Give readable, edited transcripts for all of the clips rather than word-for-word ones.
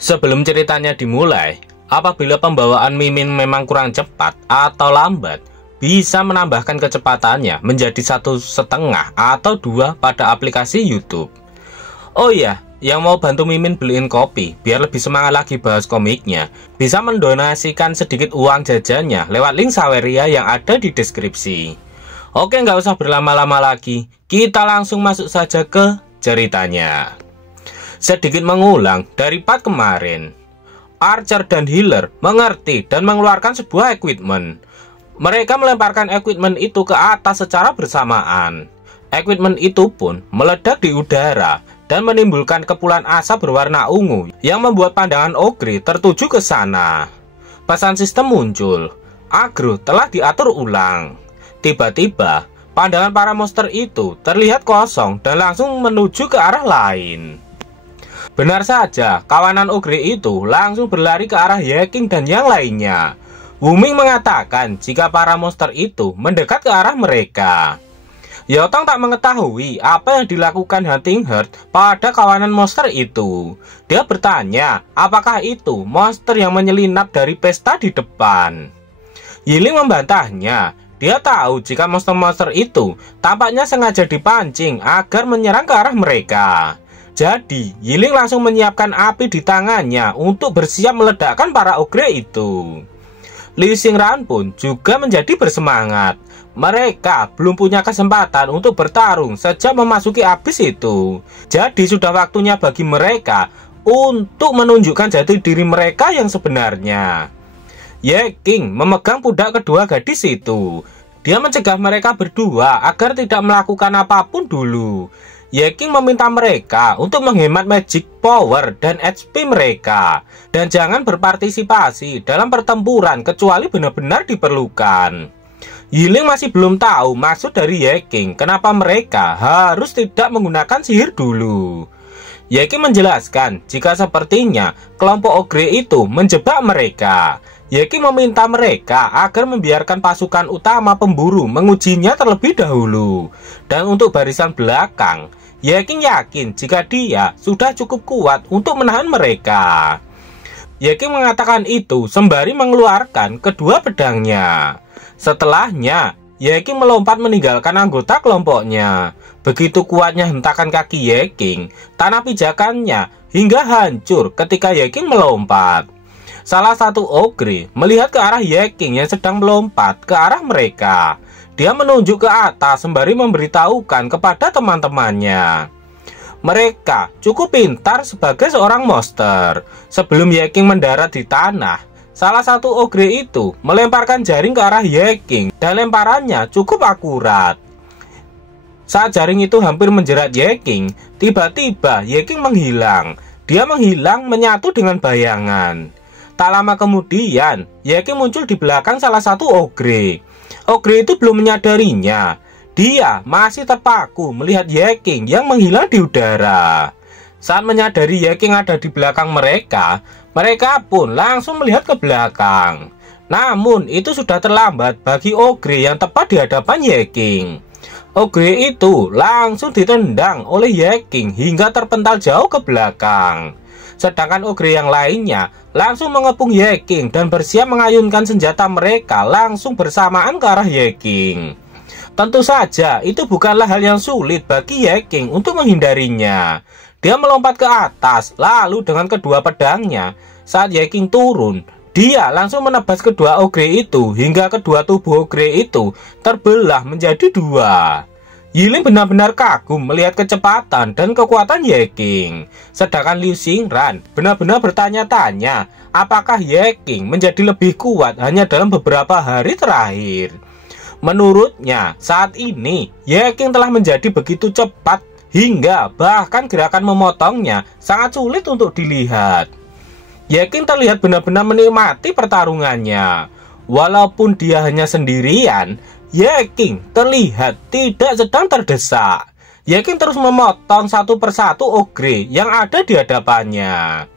Sebelum ceritanya dimulai, apabila pembawaan Mimin memang kurang cepat atau lambat, bisa menambahkan kecepatannya menjadi 1,5 atau 2 pada aplikasi YouTube. Oh iya, yang mau bantu Mimin beliin kopi biar lebih semangat lagi bahas komiknya, bisa mendonasikan sedikit uang jajannya lewat link Saweria yang ada di deskripsi. Oke, nggak usah berlama-lama lagi, kita langsung masuk saja ke ceritanya. Sedikit mengulang dari part kemarin, Archer dan Healer mengerti dan mengeluarkan sebuah equipment. Mereka melemparkan equipment itu ke atas secara bersamaan. Equipment itu pun meledak di udara dan menimbulkan kepulan asap berwarna ungu yang membuat pandangan Ogre tertuju ke sana. Pesan sistem muncul, Agro telah diatur ulang. Tiba-tiba, pandangan para monster itu terlihat kosong dan langsung menuju ke arah lain. Benar saja, kawanan Ogre itu langsung berlari ke arah Yeking dan yang lainnya. Wuming mengatakan jika para monster itu mendekat ke arah mereka. Yotong tak mengetahui apa yang dilakukan Hunting Heart pada kawanan monster itu. Dia bertanya apakah itu monster yang menyelinap dari pesta di depan. Yiling membantahnya. Dia tahu jika monster-monster itu tampaknya sengaja dipancing agar menyerang ke arah mereka. Jadi, Yiling langsung menyiapkan api di tangannya untuk bersiap meledakkan para ogre itu. Liu Xingran pun juga menjadi bersemangat. Mereka belum punya kesempatan untuk bertarung sejak memasuki abyss itu. Jadi sudah waktunya bagi mereka untuk menunjukkan jati diri mereka yang sebenarnya. Yeking memegang pundak kedua gadis itu. Dia mencegah mereka berdua agar tidak melakukan apapun dulu. Yeking meminta mereka untuk menghemat magic power dan HP mereka dan jangan berpartisipasi dalam pertempuran kecuali benar-benar diperlukan. Yiling masih belum tahu maksud dari Yeking kenapa mereka harus tidak menggunakan sihir dulu. Yeking menjelaskan jika sepertinya kelompok ogre itu menjebak mereka. Yeking meminta mereka agar membiarkan pasukan utama pemburu mengujinya terlebih dahulu. Dan untuk barisan belakang, Yeking yakin jika dia sudah cukup kuat untuk menahan mereka. Yeking mengatakan itu sembari mengeluarkan kedua pedangnya. Setelahnya, Yeking melompat meninggalkan anggota kelompoknya. Begitu kuatnya hentakan kaki Yeking, tanah pijakannya hingga hancur ketika Yeking melompat. Salah satu ogre melihat ke arah Yeking yang sedang melompat ke arah mereka. Dia menunjuk ke atas sembari memberitahukan kepada teman-temannya. Mereka cukup pintar sebagai seorang monster. Sebelum Yeking mendarat di tanah, salah satu ogre itu melemparkan jaring ke arah Yeking dan lemparannya cukup akurat. Saat jaring itu hampir menjerat Yeking, tiba-tiba Yeking menghilang. Dia menghilang menyatu dengan bayangan. Tak lama kemudian, Yeking muncul di belakang salah satu ogre. Ogre itu belum menyadarinya. Dia masih terpaku melihat Yeking yang menghilang di udara. Saat menyadari Yeking ada di belakang mereka, mereka pun langsung melihat ke belakang. Namun itu sudah terlambat bagi ogre yang tepat di hadapan Yeking. Ogre itu langsung ditendang oleh Yeking hingga terpental jauh ke belakang. Sedangkan ogre yang lainnya langsung mengepung Yeking dan bersiap mengayunkan senjata mereka langsung bersamaan ke arah Yeking. Tentu saja itu bukanlah hal yang sulit bagi Yeking untuk menghindarinya. Dia melompat ke atas lalu dengan kedua pedangnya. Saat Yeking turun, dia langsung menebas kedua ogre itu hingga kedua tubuh ogre itu terbelah menjadi dua. Yiling benar-benar kagum melihat kecepatan dan kekuatan Yeking. Sedangkan Liu Xingran benar-benar bertanya-tanya apakah Yeking menjadi lebih kuat hanya dalam beberapa hari terakhir. Menurutnya saat ini Yeking telah menjadi begitu cepat hingga bahkan gerakan memotongnya sangat sulit untuk dilihat. Yeking terlihat benar-benar menikmati pertarungannya. Walaupun dia hanya sendirian, Yeking terlihat tidak sedang terdesak. Yeking terus memotong satu persatu ogre yang ada di hadapannya.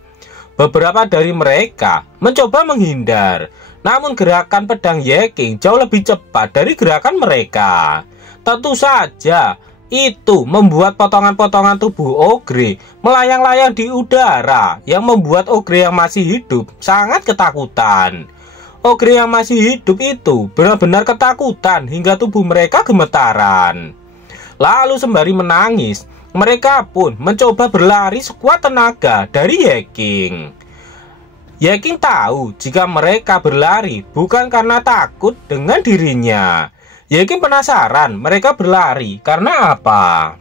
Beberapa dari mereka mencoba menghindar, namun gerakan pedang Yeking jauh lebih cepat dari gerakan mereka. Tentu saja itu membuat potongan-potongan tubuh Ogre melayang-layang di udara, yang membuat Ogre yang masih hidup sangat ketakutan. Ogre yang masih hidup itu benar-benar ketakutan hingga tubuh mereka gemetaran. Lalu sembari menangis, mereka pun mencoba berlari sekuat tenaga dari Yeking. Yeking tahu jika mereka berlari bukan karena takut dengan dirinya. Yeking penasaran mereka berlari karena apa.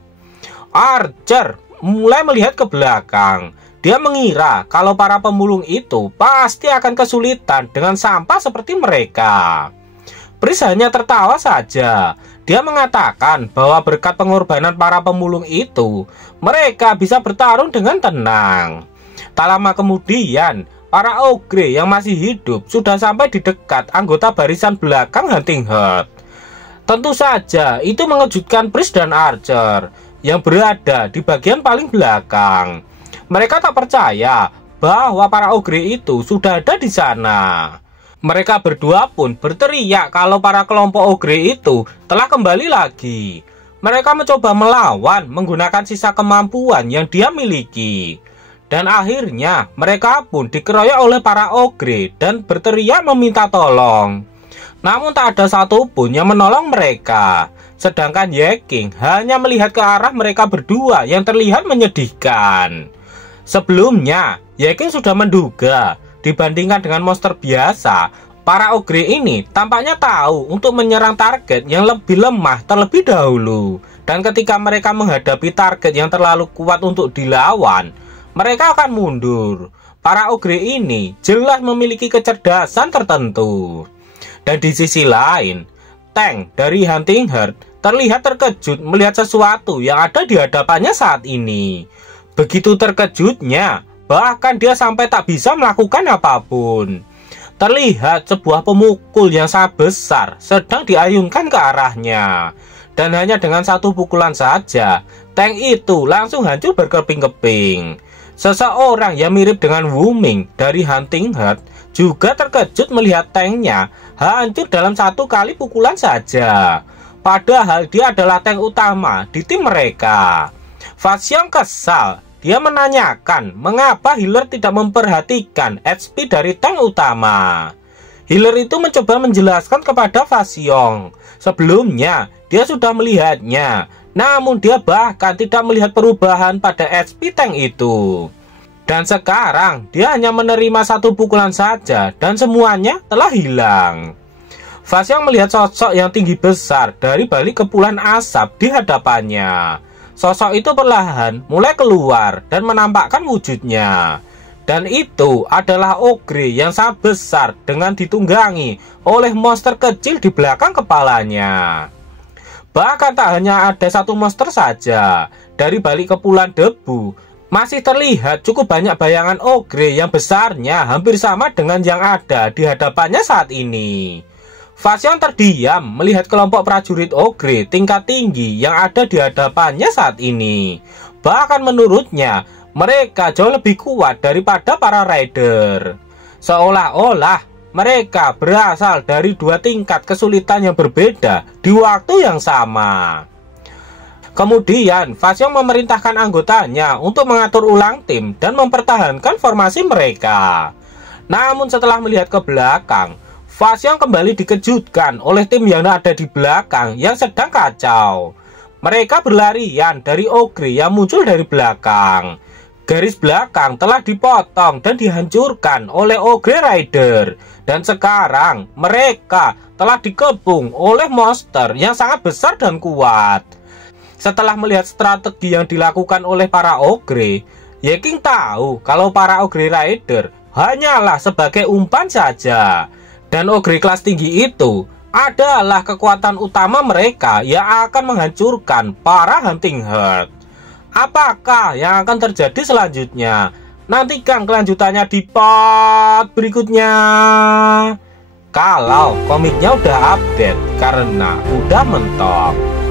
Archer mulai melihat ke belakang. Dia mengira kalau para pemulung itu pasti akan kesulitan dengan sampah seperti mereka. Pris hanya tertawa saja. Dia mengatakan bahwa berkat pengorbanan para pemulung itu, mereka bisa bertarung dengan tenang. Tak lama kemudian, para Ogre yang masih hidup sudah sampai di dekat anggota barisan belakang Hunting Herd. Tentu saja itu mengejutkan Pris dan Archer yang berada di bagian paling belakang. Mereka tak percaya bahwa para Ogre itu sudah ada di sana. Mereka berdua pun berteriak kalau para kelompok Ogre itu telah kembali lagi. Mereka mencoba melawan menggunakan sisa kemampuan yang dia miliki. Dan akhirnya mereka pun dikeroyok oleh para Ogre dan berteriak meminta tolong. Namun tak ada satupun yang menolong mereka. Sedangkan Yeking hanya melihat ke arah mereka berdua yang terlihat menyedihkan. Sebelumnya, Yeking sudah menduga, dibandingkan dengan monster biasa, para Ogre ini tampaknya tahu untuk menyerang target yang lebih lemah terlebih dahulu. Dan ketika mereka menghadapi target yang terlalu kuat untuk dilawan, mereka akan mundur. Para Ogre ini jelas memiliki kecerdasan tertentu. Dan di sisi lain, tank dari Hunting Herd terlihat terkejut melihat sesuatu yang ada di hadapannya saat ini. Begitu terkejutnya, bahkan dia sampai tak bisa melakukan apapun. Terlihat sebuah pemukul yang sangat besar sedang diayunkan ke arahnya. Dan hanya dengan satu pukulan saja, tank itu langsung hancur berkeping-keping. Seseorang yang mirip dengan Wuming dari Hunting Herd juga terkejut melihat tanknya hancur dalam satu kali pukulan saja. Padahal dia adalah tank utama di tim mereka. Fasion kesal. Dia menanyakan mengapa healer tidak memperhatikan HP dari tank utama. Healer itu mencoba menjelaskan kepada Fasion. Sebelumnya dia sudah melihatnya, namun dia bahkan tidak melihat perubahan pada HP tank itu. Dan sekarang dia hanya menerima satu pukulan saja dan semuanya telah hilang. Fasion melihat sosok yang tinggi besar dari balik kepulan asap di hadapannya. Sosok itu perlahan mulai keluar dan menampakkan wujudnya. Dan itu adalah Ogre yang sangat besar dengan ditunggangi oleh monster kecil di belakang kepalanya. Bahkan tak hanya ada satu monster saja. Dari balik kepulan debu, masih terlihat cukup banyak bayangan Ogre yang besarnya hampir sama dengan yang ada di hadapannya saat ini. Fasion terdiam melihat kelompok prajurit Ogre tingkat tinggi yang ada di hadapannya saat ini. Bahkan menurutnya, mereka jauh lebih kuat daripada para rider. Seolah-olah mereka berasal dari dua tingkat kesulitan yang berbeda di waktu yang sama. Kemudian, Fasion memerintahkan anggotanya untuk mengatur ulang tim dan mempertahankan formasi mereka. Namun setelah melihat ke belakang, Fasion kembali dikejutkan oleh tim yang ada di belakang yang sedang kacau. Mereka berlarian dari Ogre yang muncul dari belakang. Garis belakang telah dipotong dan dihancurkan oleh Ogre Rider. Dan sekarang mereka telah dikepung oleh monster yang sangat besar dan kuat. Setelah melihat strategi yang dilakukan oleh para Ogre, Yeking tahu kalau para Ogre Rider hanyalah sebagai umpan saja. Dan Ogre kelas tinggi itu adalah kekuatan utama mereka yang akan menghancurkan para Hunting Herd. Apakah yang akan terjadi selanjutnya? Nantikan kelanjutannya di part berikutnya. Kalau komiknya udah update karena udah mentok.